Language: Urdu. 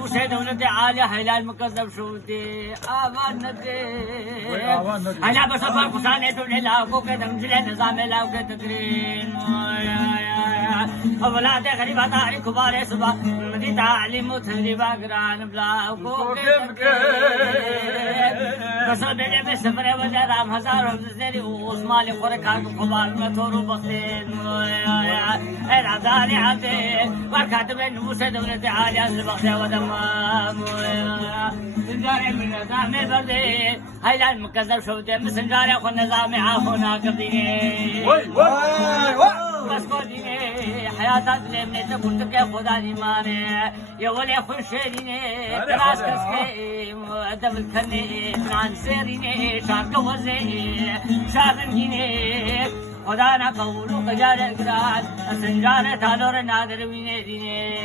وشي دولة عالية هلال مكذب شوتي آوانتي أنا بصبر قصاني دولة لاوكو كده مجلة نظام لاوكو تدرين أولاد غريبة تاري كبار سبا مدي تعليم وتهريبا قران بلاوكو بصد لي بسفر وزرام هزار وزري واسمالي قرقان كبار متورو بطين العدالي عدي وكاتبين موسى دولة عالية البخشة ودمام سنجاري من نظام البردي هيلا المكذب شوتي مسنجاري اخو النظام عافونا قبضيني بس قديني حياتك لمني تقولتك يا خدا دي ماني يا ولي اخو الشيريني براس كسكي مؤدب الكني نان سيريني شارك وزيني شارنجيني خدا نا قولو قجار اقرار سنجاري تالور نادر ويني ديني